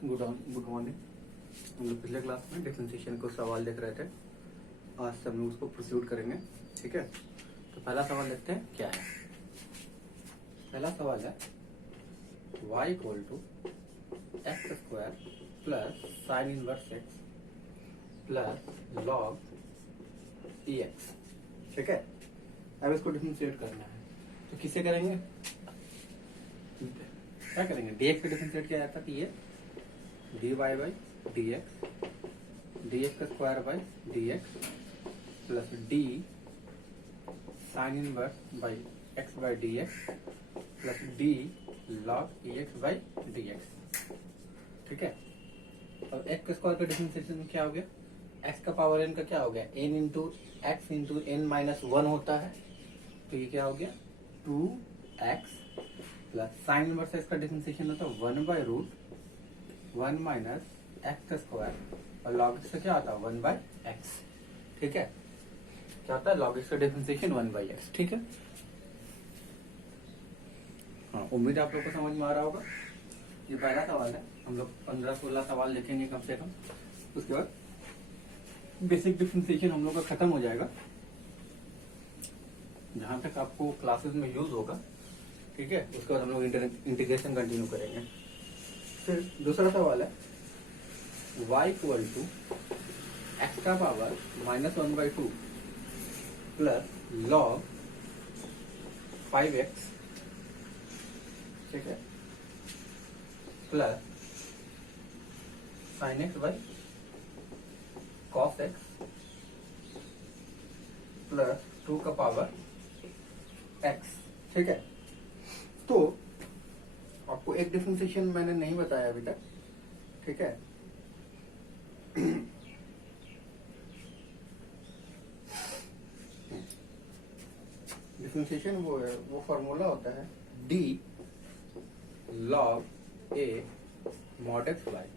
Good morning. हम लोग पिछले क्लास में डिफरेंशिएशन को सवाल देख रहे थे। आज से हम लोग उसको प्रोसीड करेंगे। ठीक है, तो पहला सवाल देखते हैं क्या है। पहला सवाल है y equal to X square plus sine inverse X plus log E X. ठीक है, अब इसको डिफरेंशिएट करना है तो किसे करेंगे, क्या करेंगे, dx का डिफरेंशिएट किया जाता है कि ये dy बाई dx का square by dx plus d sine inverse by x by dx plus d log ex by dx। ठीक है, और x का स्क्वायर का डिफरेंशिएशन क्या हो गया, x का पावर n का क्या हो गया, n into x into n minus 1 होता है, तो ये क्या हो गया 2x plus sine inverse x का डिफरेंशिएशन होता है 1 बाई रूट 1 माइनस एक्स का स्क्वायर और लॉग एक्स का क्या आता है 1 बाई एक्स। ठीक है, क्या होता है लॉग एक्स का डिफरेंशिएशन 1 बाई एक्स। ठीक है, हाँ उम्मीद आप लोग को समझ में आ रहा होगा। ये पहला सवाल है, हम लोग 15-16 सवाल लिखेंगे कम से कम, उसके बाद बेसिक डिफरेंशिएशन हम लोग का खत्म हो जाएगा जहां तक आपको क्लासेस में यूज होगा। ठीक है, उसके बाद हम लोग इंटीग्रेशन कंटिन्यू करेंगे। फिर दूसरा सवाल है y इक्वल टू एक्स का पावर -1/2 प्लस लॉग 5x। ठीक है, plus sine x by cos x plus 2 का पावर x। ठीक है, तो आपको एक डिफरेंशिएशन मैंने नहीं बताया अभी तक। ठीक है, डिफरेंशिएशन वो है, वो फॉर्मूला होता है d log a mod x by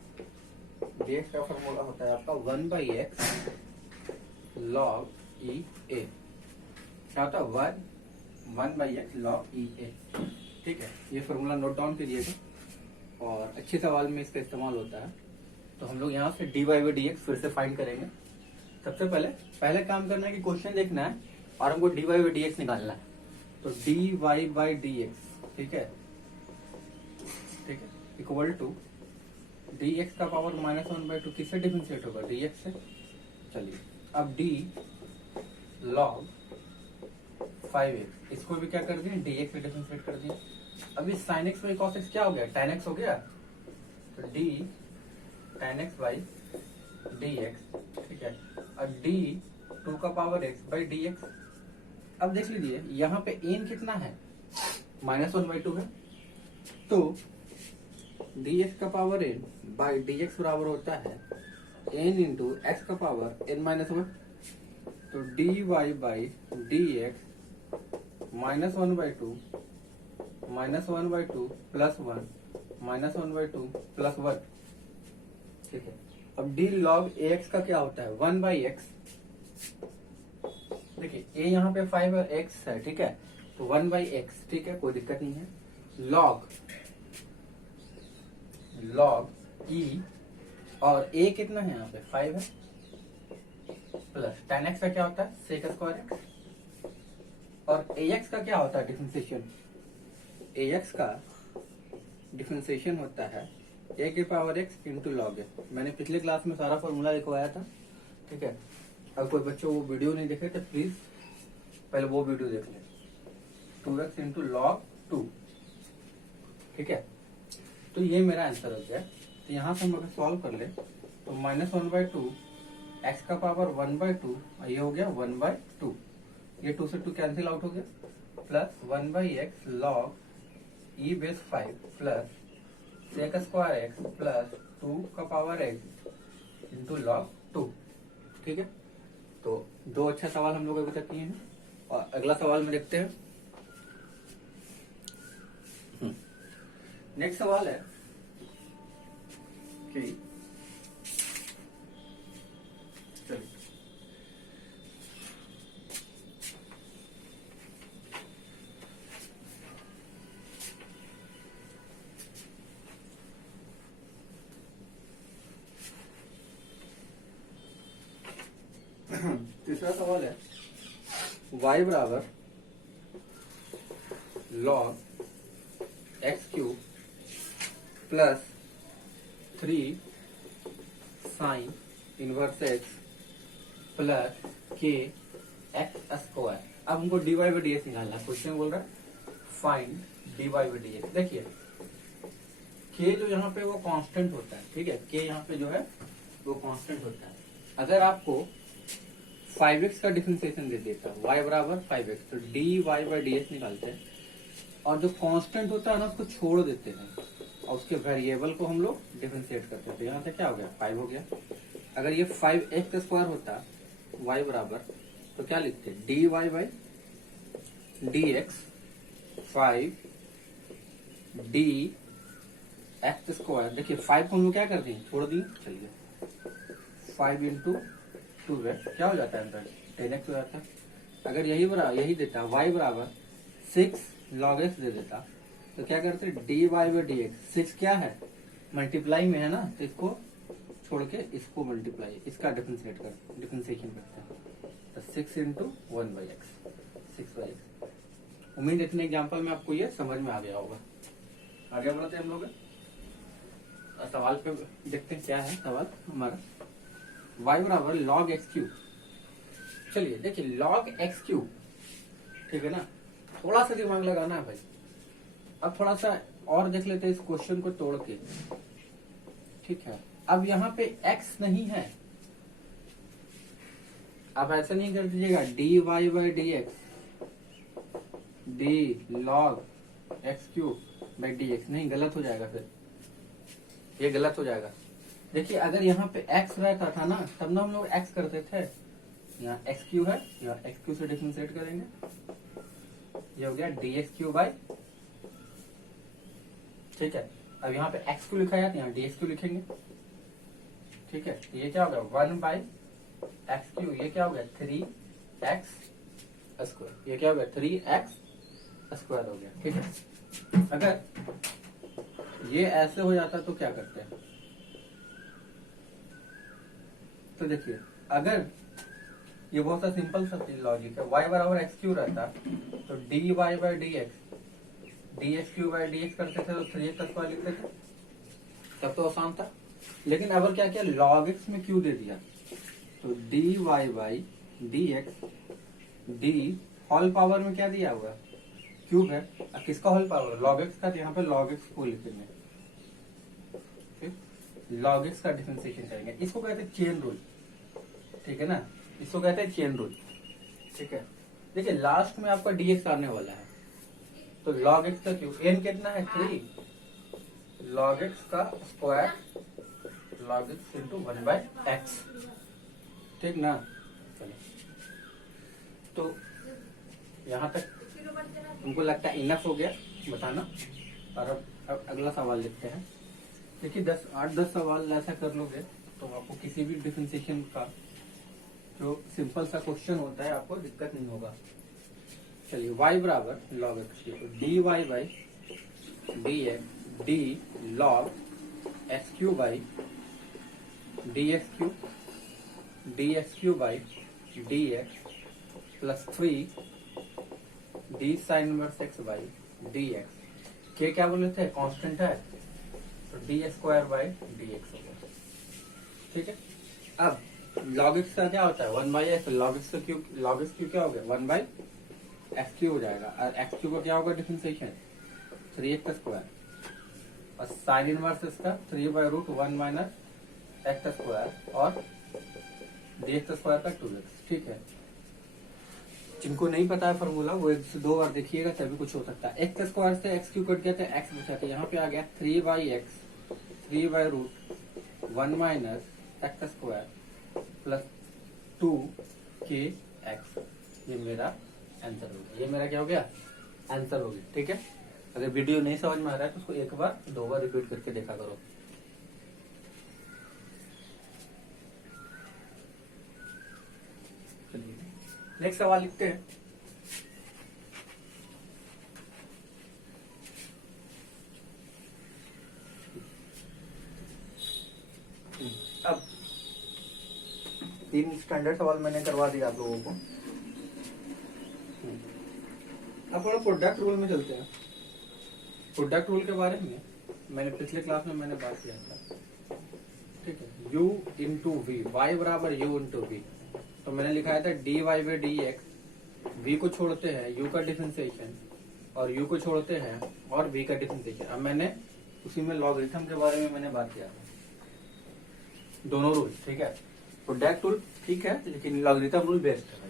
dx का फॉर्मूला होता है आपका 1 by x log e a। क्या होता है 1 by x log e a। ठीक है, ये फॉर्मूला नोट डाउन कीजिएगा और अच्छे सवाल में इसका इस्तेमाल होता है। तो हम लोग यहाँ से dy बाई dx फिर से फाइंड करेंगे। सबसे पहले काम करना है कि क्वेश्चन देखना है और हमको dy बाई dx निकालना है। तो dy बाई dx, ठीक है, इक्वल टू dx का पावर -1/2 किससे डिफरेंशिएट होगा, dx से। चलिए, अब d log 5x, इसको भी क्या कर दिए dx से डिफरेंशिएट कर दिए। अब इस sin x by cos x क्या हो गया, tan x हो गया, तो d tan x by dx। ठीक है, अब d 2 का पावर x बाई dx। अब देख लीजिए यहाँ पे n कितना है, -1/2 है, तो dx का पावर n बाई dx बराबर होता है n इंटू एक्स का पावर n-1। तो dy by dx -1/2 plus 1 -1/2 plus 1। ठीक है, अब d log ax का क्या होता है 1 बाई एक्स। देखिए a यहाँ पे 5 और x है, ठीक है, तो 1 बाई एक्स। ठीक है, कोई दिक्कत नहीं है। log e और a कितना है यहाँ पे 5 है, प्लस tan x का क्या होता है sec स्क्वायर x, और ax का क्या होता है डिफरेंशिएशन, ax का डिफरेंशिएशन होता है a के पावर x इंटू लॉग ए। मैंने पिछले क्लास में सारा फॉर्मूला लिखवाया था। ठीक है, अगर कोई बच्चों वो वीडियो नहीं देखे तो प्लीज पहले वो वीडियो देख ले, 2x इंटू लॉग 2। ठीक है, तो ये मेरा आंसर हो गया। तो यहाँ से हम अगर सॉल्व कर ले तो -1/2 एक्स का पावर 1/2 और ये हो गया 1/2, ये 2 से 2 कैंसिल आउट हो गया, plus 1 by X log E base 5 plus sec square x plus 2 का पावर एक्स इंटू लॉग 2। ठीक है, तो 2 अच्छा सवाल हम लोग अभी तक किए हैं और अगला सवाल में देखते हैं। नेक्स्ट सवाल है कि चलिए दूसरा सवाल है y बराबर log x cube plus 3 sign inverse X plus के एक्स स्क्वायर। अब हमको dy बाई डी एक्स निकालना है। क्वेश्चन बोल रहा है find dy by D x. देखिए k जो यहाँ पे वो कांस्टेंट होता है, ठीक है, k यहाँ पे जो है वो कांस्टेंट होता है। अगर आपको 5x का डिफरेंशिएशन दे देता है y बराबर 5x, तो dy बाई डी एक्स निकालते हैं और जो कांस्टेंट होता है ना उसको छोड़ देते हैं और उसके वेरिएबल को हम लोग डिफरेंशिएट करते हैं। तो यहाँ से क्या हो गया 5 हो गया। अगर ये 5x स्क्वायर होता y बराबर तो क्या लिखते dy by D x 5 D X square. देखिए 5 को हम लोग क्या कर दें छोड़ दिए, चलिए 5 इंटू 2x क्या हो जाता है अंदर 10x हो जाता है। अगर यही देता y बराबर 6 log x दे देता तो क्या करते dy बाई डी एक्स। 6 क्या है मल्टीप्लाई में है ना, तो इसको छोड़ के इसको मल्टीप्लाई इसका डिफरेंशिएशन करते हैं तो 6 into 1 by x 6 by x. उम्मीद इतने एग्जाम्पल में आपको ये समझ में आ गया होगा। आगे बढ़ते हैं हम लोग सवाल पे देखते हैं क्या है सवाल हमारा। y बराबर log एक्स क्यूब। चलिए देखिए log एक्स क्यूब, ठीक है ना, थोड़ा सा दिमाग लगाना है भाई। अब थोड़ा सा और देख लेते हैं इस क्वेश्चन को तोड़ के, ठीक है। अब यहाँ पे x नहीं है, अब ऐसा नहीं कर दीजिएगा dy by D X D log x cube by D x, नहीं गलत हो जाएगा, फिर ये गलत हो जाएगा। देखिए अगर यहाँ पे x रहता था ना तब ना हम लोग x करते थे, यहाँ एक्स क्यू है, यहाँ एक्स क्यू से डिफरेंशिएट करेंगे, ये हो गया डी एक्स क्यू बाई, ठीक है। अब यहाँ पे एक्स क्यू लिखा है तो यहाँ डी एक्स क्यू लिखेंगे, ठीक है। ये क्या हो गया 1 बाई एक्स क्यू, ये क्या हो गया 3x स्क्वायर, ये क्या हो गया 3x स्क्वायर हो गया, ठीक है। अगर ये ऐसे हो जाता तो क्या करते हैं, तो देखिए अगर ये बहुत सा सिंपल सा लॉजिक है, y बराबर एक्स क्यू रहता तो dy by D x Q by D x करते थे तो 3x स्क्वायर लिखते थे, तब तो आसान था। लेकिन अब क्या किया log x में क्यू दे दिया तो dy by D X D whole power में क्या दिया हुआ क्यूब है, किसका होल पावर log x का, तो यहाँ पे log x को लिखेंगे, log x का डिफरेंशिएशन करेंगे। इसको कहते हैं चेन रूल, ठीक है ना, इसको कहते हैं चेन रूल, ठीक है। देखिए लास्ट में आपका dx आने वाला है तो log x का क्यूब, n कितना है 3 log x का square log x into 1 by x, ठीक ना। चलिए तो यहाँ तक हमको लगता है इनफ हो गया बताना, और अब अगला सवाल देखते हैं। देखिए 8-10 सवाल ऐसा कर लोगे तो आपको किसी भी डिफरेंशिएशन का जो सिंपल सा क्वेश्चन होता है आपको दिक्कत नहीं होगा। चलिए y बराबर log x तो dy by D X D log x Q by D x Q by D X plus 3 D sign inverse x by D x. के क्या बोले थे कांस्टेंट है तो D square by D x होगा, ठीक है। अब log x का क्या होता है 1 by x, log x Q क्या हो गया 1 बाई एक्स क्यू हो जाएगा, और एक्स क्यू का क्या होगा डिफरेंशिएशन 3x स्क्वायर, और साइन इनवर्स इसका 3 by root 1 minus X square और डी एक्स स्क्वायर का 2x, ठीक है। जिनको नहीं पता है फॉर्मूला वो 1 से 2 बार देखिएगा तभी कुछ हो सकता है। एक्स स्क्वायर से एक्स क्यू कट गया तो एक्स बचा, तो यहाँ पे आ गया 3 by X 3 by root 1 minus X square plus 2 के एक्स। ये मेरा आंसर हो गया, ये मेरा क्या हो गया आंसर हो गया, ठीक है। अगर वीडियो नहीं समझ में आ रहा है तो उसको 1 बार 2 बार रिपीट करके देखा करो। नेक्स्ट सवाल लिखते हैं। अब 3 स्टैंडर्ड सवाल मैंने करवा दिया आप लोगों को। अब थोड़ा प्रोडक्ट रूल में चलते हैं। प्रोडक्ट रूल के बारे में मैंने पिछले क्लास में मैंने बात किया था, ठीक है। u इंटू वी, वाई बराबर u इंटू वी। तो मैंने लिखाया था dy by D x, v को छोड़ते हैं u का डिफरेंशिएशन और u को छोड़ते हैं और v का डिफरेंशिएशन। अब मैंने उसी में लॉगरिथम के बारे में मैंने बात किया था। दोनों रूल ठीक है, प्रोडक्ट रूल ठीक है, लेकिन लॉगरिथम रूल बेस्ट है।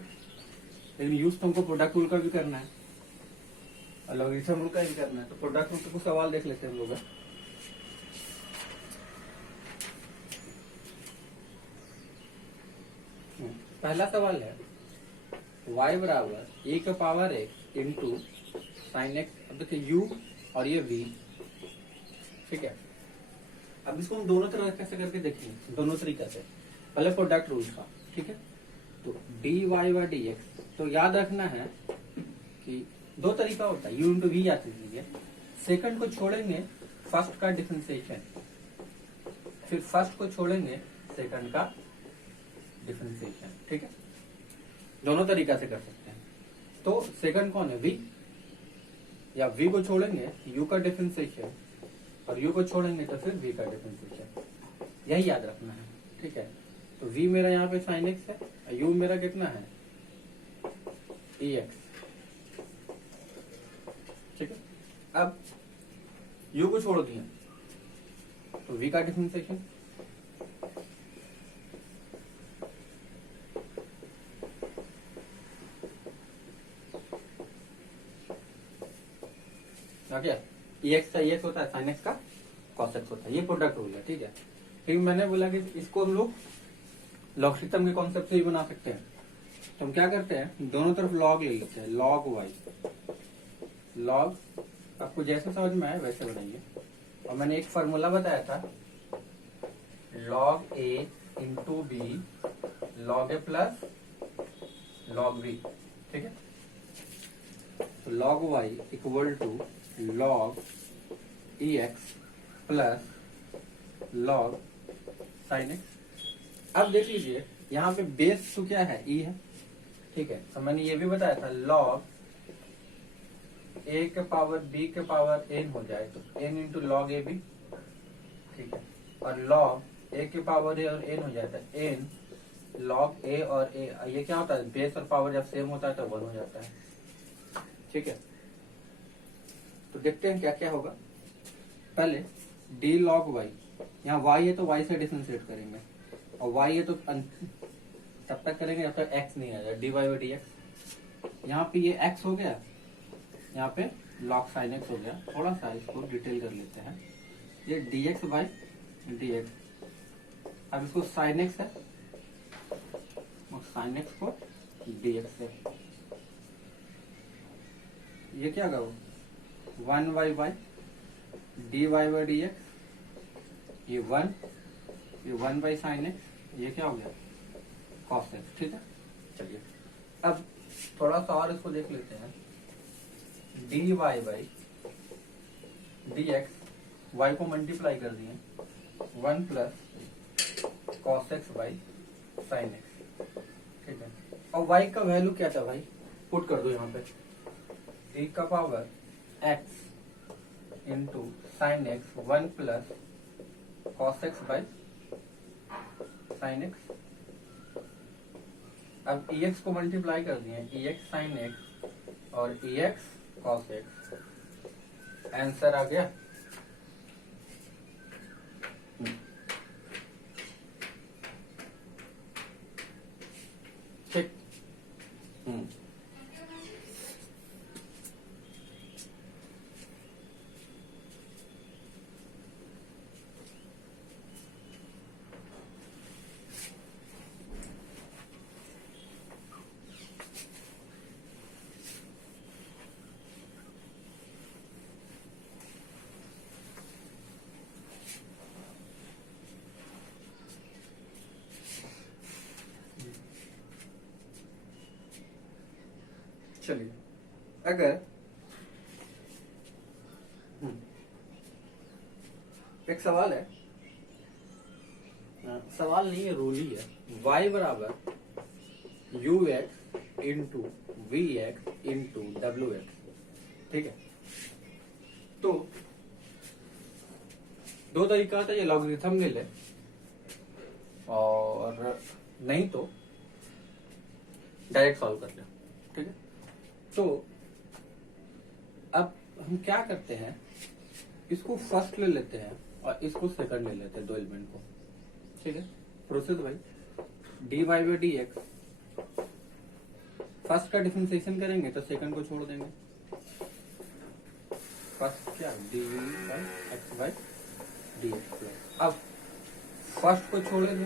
लेकिन यूज तुमको प्रोडक्ट रूल का भी करना है और लॉगरिथम रूल का भी करना है। तो प्रोडक्ट रूल का कुछ सवाल देख लेते हैं हम लोग। पहला सवाल है y बराबर ए का power x into sine X. अब देखिए u और ये v, ठीक है। अब इसको हम दोनों तरह कैसे करके देखेंगे, दोनों तरीका से। पहले प्रोडक्ट रूल का, ठीक है। तो dy बाई डी एक्स, तो याद रखना है कि दो तरीका होता है, u इंटू वी याद कीजिए। सेकंड को छोड़ेंगे फर्स्ट का डिफरेंशिएशन, फिर फर्स्ट को छोड़ेंगे सेकंड का डिफरेंशिएशन, ठीक है। दोनों तरीका से कर सकते हैं। तो सेकंड कौन है, v, या v को छोड़ेंगे u का डिफरेंशिएशन और u को छोड़ेंगे तो फिर v का डिफरेंशिएशन, यही याद रखना है, ठीक है। तो v मेरा यहाँ पे साइन एक्स है, u मेरा कितना है ex, ठीक है। अब u को छोड़ दिया तो v का डिफरेंशिएशन, क्या ex का ex होता है, साइन एक्स का कॉस एक्स होता है। ये प्रोडक्ट रूल है, ठीक है। फिर मैंने बोला कि इसको हम लोग लॉगरिथम के कॉन्सेप्ट से ही बना सकते हैं। तो हम क्या करते हैं, दोनों तरफ लॉग ले लेते हैं, लॉग वाई। लॉग आपको जैसे समझ में आए वैसे बनाइए। और मैंने एक फॉर्मूला बताया था, log A into B log A plus log B, ठीक है। तो log Y equal to log E X plus log sine X. अब देख लीजिए यहाँ पे बेस तो क्या है, ई है, ठीक है। तो मैंने ये भी बताया था लॉग ए के पावर बी के पावर एन हो जाए तो N into log A B, ठीक है। और लॉग ए के पावर ए और एन हो जाता है एन लॉग ए और ए। ये क्या होता है, बेस और पावर जब सेम होता है तो 1 हो जाता है, ठीक है। तो देखते हैं क्या क्या होगा। पहले डी लॉग वाई, यहाँ वाई है तो वाई से डिफरेंशिएट करेंगे, और वाई है तो तब तक करेंगे जब तक एक्स नहीं आ जाए, D Y by D X. यहाँ पे ये एक्स हो गया, यहाँ पे लॉग साइन एक्स हो गया। थोड़ा सा इसको डिटेल कर लेते हैं, ये D X by D X. अब इसको साइन एक्स है, साइन एक्स को डी एक्स है, ये क्या होगा 1 Y by D Y by D X, ये 1 बाई साइन एक्स, ये क्या हो गया कॉस एक्स, ठीक है। चलिए अब थोड़ा सा और इसको देख लेते हैं, D Y by D X, Y को मल्टीप्लाई कर दिए 1 plus cos X by sine X, ठीक है। और वाई का वैल्यू क्या था भाई, पुट कर दो यहाँ पे, e का power x into sine x 1 plus cos X by sine X. अब ex को मल्टीप्लाई कर दिए, ex साइन एक्स और ex कॉस एक्स, आंसर आ गया। ठीक, चलिए अगर एक सवाल है, सवाल नहीं है, रूल ही है। y बराबर U X into V X into W X. ठीक है, तो दो तरीका होता है, ये लॉगरिथम ले ले और नहीं तो डायरेक्ट सॉल्व कर ले। ठीक है, तो अब हम क्या करते हैं, इसको फर्स्ट ले लेते हैं और इसको सेकंड ले लेते हैं, दो एलिमेंट को। ठीक है, प्रोसेस भाई D Y by D X, first का डिफरेंशिएशन करेंगे तो सेकंड को छोड़ देंगे। फर्स्ट क्या, D by X by D X plus, अब फर्स्ट को छोड़ेंगे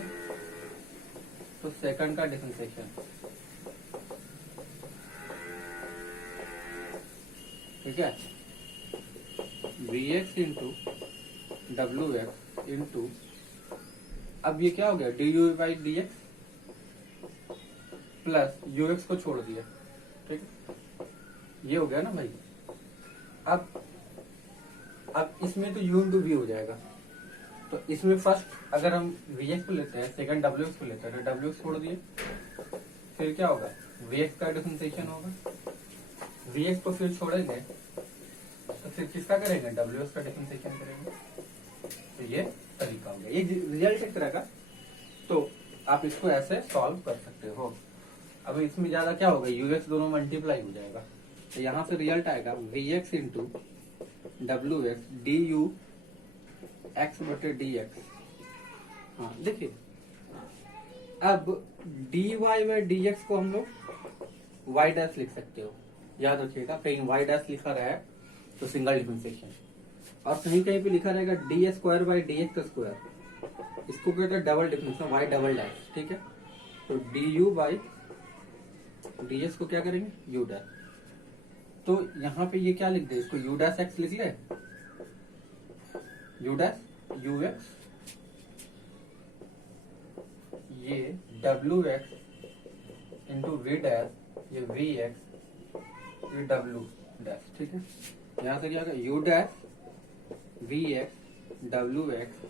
तो सेकंड का डिफरेंशिएशन। ठीक है, V X into W X into, अब ये क्या हो गया, D U by D X plus U X को छोड़ दिया। ठीक है, ये हो गया ना भाई। अब इसमें तो u इंटू वी हो जाएगा, तो इसमें फर्स्ट अगर हम वी एक्स को लेते हैं, सेकंड डब्ल्यू एक्स को लेते हैं, तो डब्ल्यू एक्स छोड़ दिए, फिर क्या होगा, वी एक्स का डिफरेंशिएशन होगा, वी एक्स को फिर छोड़ेंगे तो फिर किसका करेंगे, डब्ल्यू एक्स का डिफरेंशिएशन करेंगे। तो ये तरीका हो गया, ये रिजल्ट एक तरह का। तो आप इसको ऐसे सॉल्व कर सकते हो। अब इसमें ज्यादा क्या होगा, यू एक्स दोनों मल्टीप्लाई हो जाएगा, तो यहाँ से रिजल्ट आएगा V X into W X D U X बटे डी एक्स। हाँ देखिए, अब D Y by D X को हम लोग वाई डैश लिख सकते हो, याद रखिएगा। कहीं वाई डैश लिखा रहा है तो सिंगल डिफरेंशिएशन, और कहीं कहीं पे लिखा रहेगा D square by D X square, इसको कहते हैं double differentiation, Y double dash. ठीक है, तो D U by D X को क्या करेंगे, यू डैश। तो यहाँ पे ये क्या लिख दे, इसको यू डैश एक्स लिख ले, यू डैश यू एक्स, ये W X into we dash, ये वी एक्स, ये डब्ल्यू डैश। ठीक है, यहाँ से क्या होगा, you dash we x W x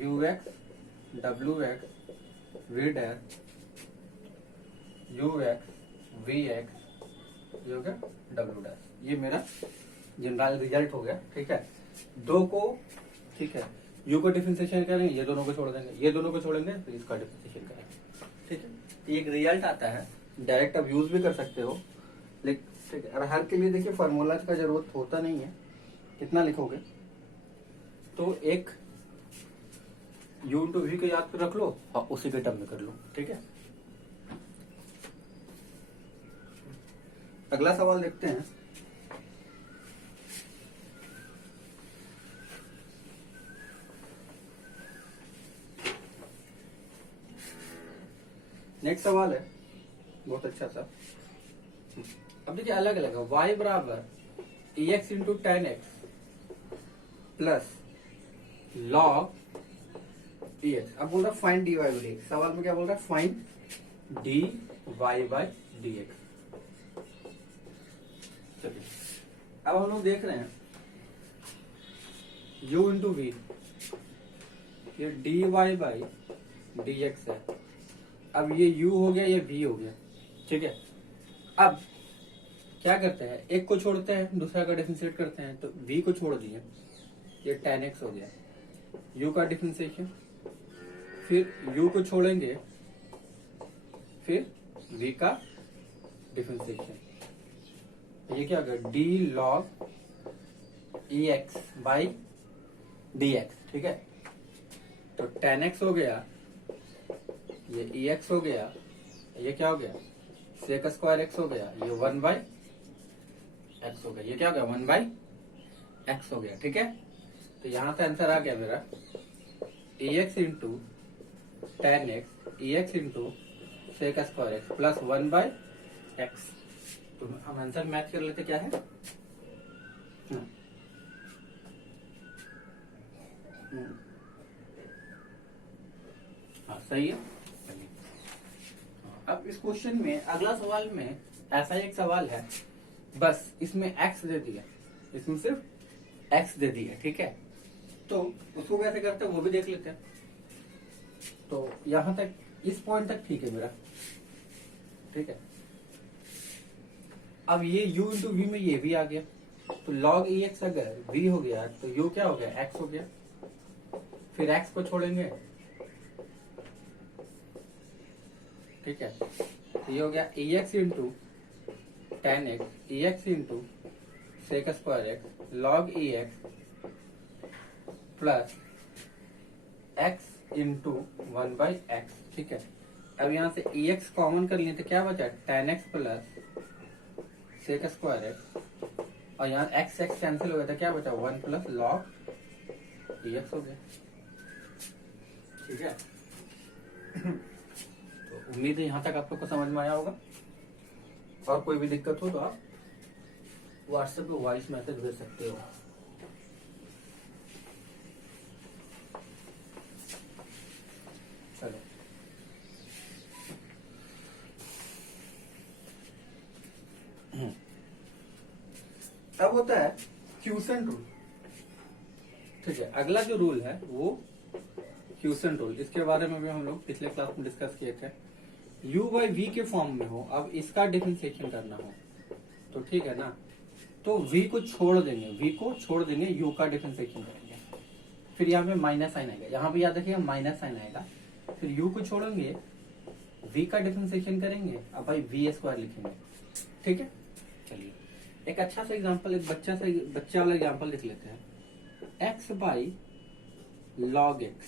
you x W x we dash you x we x, ये हो गया डब्ल्यू डैश। ये मेरा जनरल रिजल्ट हो गया। ठीक है, दो को, ठीक है, यू को डिफरेंशिएशन करेंगे, ये दोनों को छोड़ देंगे, ये दोनों को छोड़ेंगे तो इसका डिफरेंशिएशन करेंगे। ठीक है, एक रिजल्ट आता है, डायरेक्ट आप यूज भी कर सकते हो, लेकिन ठीक है, और हर के लिए देखिए फॉर्मूला का जरूरत होता नहीं है। कितना लिखोगे, तो एक यू इंटू वी को याद कर रख लो और उसी के टर्म में कर लो। ठीक है, अगला सवाल देखते हैं। नेक्स्ट सवाल है बहुत अच्छा सा। अब देखिए अलग अलग है, y बराबर e x into ten x plus log ई एक्स। अब बोल रहा find d Y by D x, सवाल में क्या बोल रहा है, find d Y by D x. चलिए अब हम लोग देख रहे हैं u इंटू वी, ये d Y by D x है। अब ये u हो गया, ये v हो गया। ठीक है, अब क्या करते हैं, एक को छोड़ते हैं, दूसरा का डिफरेंशिएट करते हैं, तो v को छोड़ दिए, ये tan x हो गया, u का डिफरेंशिएशन, फिर u को छोड़ेंगे, फिर v का डिफरेंशिएशन, ये क्या होगा, d log e x by D x. ठीक है, तो tan x हो गया, ये e x हो गया, ये क्या हो गया, sec स्क्वायर x हो गया, ये 1 बाई x हो गया, ये क्या हो गया, 1 बाई x हो गया। ठीक है, तो यहां से आंसर आ गया मेरा e x into ten x, e x into sec square x plus 1 by x. तो हम आंसर मैच कर लेते, क्या है, हाँ सही है। अब इस क्वेश्चन में अगला सवाल में ऐसा एक सवाल है, बस इसमें x दे दिया, इसमें सिर्फ x दे दिया। ठीक है, तो उसको कैसे करते हैं वो भी देख लेते हैं। यहां तक इस पॉइंट तक ठीक है मेरा, ठीक है। अब ये u इंटू वी में ये भी आ गया, तो log ex अगर v हो गया तो u क्या हो गया, x हो गया। फिर x को छोड़ेंगे, ठीक है, तो ये हो गया ex into ten x, ex into sec square x log ex plus x into 1/x, ठीक है। अब यहाँ से ex कॉमन कर लिए तो क्या बचा, tan x plus sec square x, और यहाँ x x कैंसिल हो गया तो क्या बचा, 1 प्लस log ex हो गया, ठीक है। तो उम्मीद है यहाँ तक आप लोग को समझ में आया होगा। और कोई भी दिक्कत हो तो आप व्हाट्सएप पे वॉइस मैसेज भेज सकते हो। चलो अब होता है क्यूसेंट रूल, ठीक है। अगला जो रूल है वो क्यूसेंट रूल, इसके बारे में भी हम लोग पिछले क्लास में डिस्कस किए थे। u बाई वी के फॉर्म में हो, अब इसका डिफरेंशिएशन करना हो तो ठीक है ना, तो v को छोड़ देंगे, v को छोड़ देंगे, u का डिफरेंशिएशन करेंगे। फिर यहाँ पे माइनस साइन आएगा, यहाँ पे याद रखिएगा माइनस साइन आएगा। फिर u को छोड़ेंगे, v का डिफरेंशिएशन करेंगे, अब भाई वी स्क्वायर लिखेंगे, ठीक है। चलिए एक अच्छा सा एग्जांपल, एक बच्चा वाला एग्जांपल लिख लेते हैं। x बाई लॉग एक्स,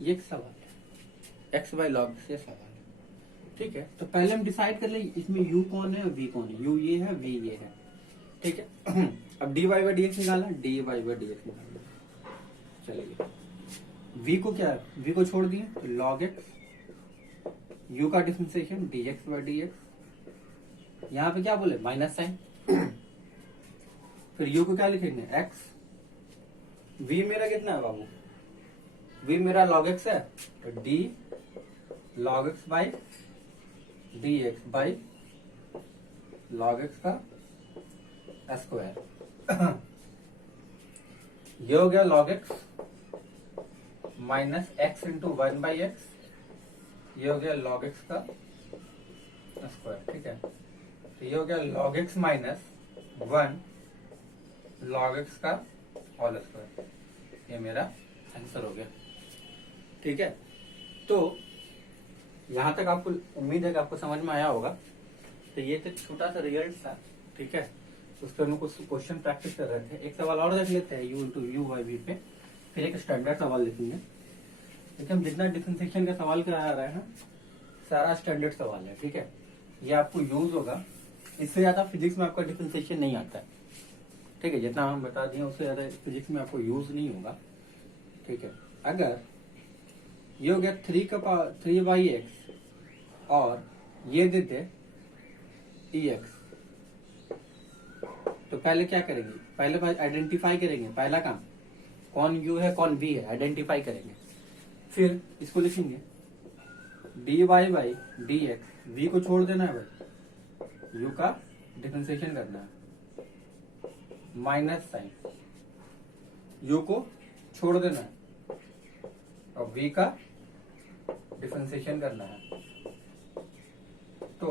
ये एक सवाल है, x बाई लॉग से सवाल है, ठीक है। तो पहले हम डिसाइड कर ले इसमें u कौन है और v कौन है, u ये है, v ये है, ठीक है। अब dy बाई dx निकाला, dy बाई dx निकाला। चलिए v को क्या है, v को छोड़ दिए तो log x, u का डिफरेंशिएशन dx बाई dx, यहाँ पे क्या बोले माइनस साइन। फिर u को क्या लिखेंगे x, v मेरा कितना है बाबू, v मेरा log x है, तो d log x by dx by log x का स्क्वायर। ये हो गया log x minus x into 1/x, ये हो गया log x का स्क्वायर, ठीक है। तो ये हो गया log x minus 1 log x का होल स्क्वायर, ये मेरा आंसर हो गया, ठीक है। तो यहां तक आपको उम्मीद है कि आपको समझ में आया होगा। तो ये तो छोटा सा रिजल्ट था, ठीक है। उस पर हम कुछ क्वेश्चन प्रैक्टिस कर रहे थे। एक सवाल और देख लेते हैं, u into u by v पे, फिर एक स्टैंडर्ड सवाल लिखेंगे। देखिए हम जितना डिफरेंशिएशन का सवाल करा रहे हैं सारा स्टैंडर्ड सवाल है, ठीक है। ये आपको यूज होगा, इससे ज्यादा फिजिक्स में आपका डिफरेंशिएशन नहीं आता है, ठीक है। जितना हम बता दिए उससे ज्यादा फिजिक्स में आपको यूज नहीं होगा, ठीक है। अगर ये हो गया 3/x और ये देते ex, तो पहले क्या करेंगे, पहले भाई आइडेंटिफाई करेंगे, पहला काम कौन u है कौन v है आइडेंटिफाई करेंगे। फिर इसको लिखेंगे dy बाई dx, v को छोड़ देना है भाई, u का डिफरेंशिएशन करना है, माइनस साइन, u को छोड़ देना है और v का डिफरेंशिएशन करना है। तो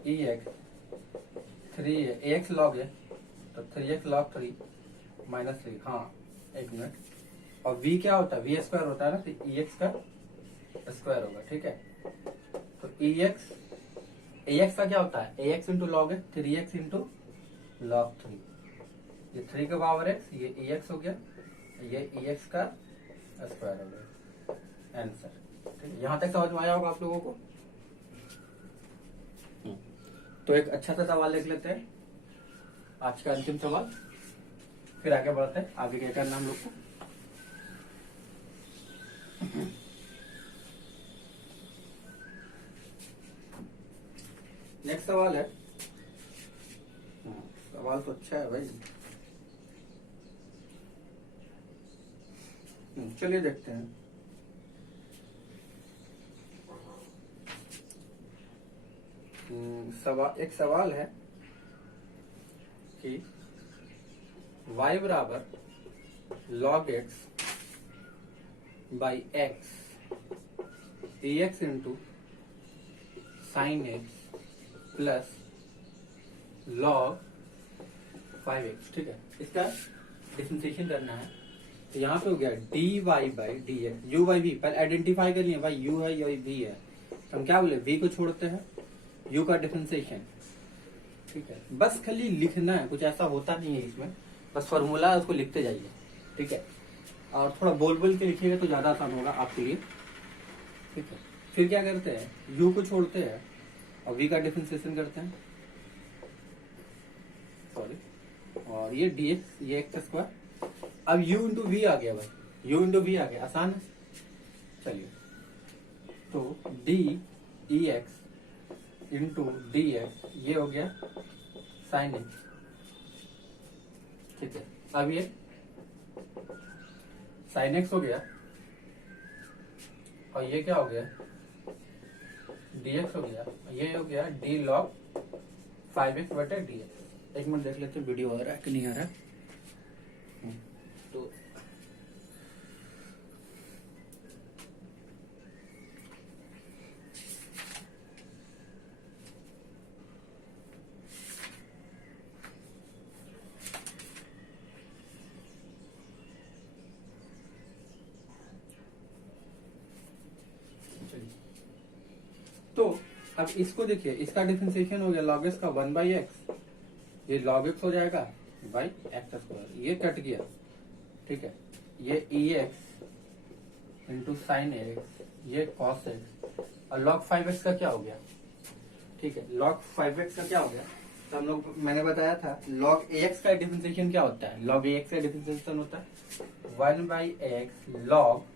ex 3 है, ax log है तो 3x log 3 माइनस 3, हाँ एक मिनट, और v क्या होता है, v स्क्वायर होता है ना, तो ex का स्क्वायर होगा, ठीक है। तो ax का क्या होता है, ax इंटू लॉग है 3x इंटू लॉग 3, ये 3 का पावर x, ये ex हो गया, ये ex का स्क्वायर हो गया, आंसर, ठीक है। यहां तक समझ में आया होगा आप लोगों को। तो एक अच्छा सा सवाल लिख लेते हैं, आज का अंतिम सवाल, फिर आगे बढ़ते हैं। आगे क्या करना हम लोग को, नेक्स्ट सवाल है, सवाल तो अच्छा है भाई, चलिए देखते हैं। एक सवाल है कि y बराबर log x by x A x into sine x plus log 5x, ठीक है। इसका डिफरेंशिएशन करना है, तो यहाँ पे हो गया dy by D x, u by v. पहले आइडेंटिफाई कर लिया भाई u है या v है, तो हम क्या बोले v को छोड़ते हैं, u का डिफरेंशिएशन, ठीक है। बस खाली लिखना है, कुछ ऐसा होता नहीं है इसमें, बस फॉर्मूला उसको लिखते जाइए, ठीक है। और थोड़ा बोल के लिखिएगा तो ज्यादा आसान होगा आपके लिए, ठीक है। फिर क्या करते हैं, u को छोड़ते हैं और v का डिफरेंशिएशन करते हैं, सॉरी, और ये dx, ये एक्स स्क्वायर। अब u इंटू वी आ गया भाई, u इंटू वी आ गया, आसान है। चलिए, तो D E x into D X, ये हो गया साइन एक्स, ठीक है। अब ये साइन एक्स हो गया और ये क्या हो गया, डी एक्स हो गया, ये हो गया डी लॉग 5x बटे डी एक्स। एक मिनट देख लेते हैं वीडियो आ रहा है कि नहीं आ रहा है। तो तो अब इसको देखिए, इसका डिफरेंशिएशन हो गया लॉग एक्स का 1 बाई एक्स, ये लॉग एक्स हो जाएगा बाई एक्स स्क्वायर, ये कट गया, ठीक है। ये ई एक्स इंटू साइन एक्स, ये कॉस एक्स, और लॉग 5x का क्या हो गया, ठीक है। लॉग 5x का क्या हो गया, तो हम लोग, मैंने बताया था लॉग ax का डिफरेंशिएशन क्या होता है, लॉग ax का डिफरेंशिएशन होता है 1 बाई एक्स लॉग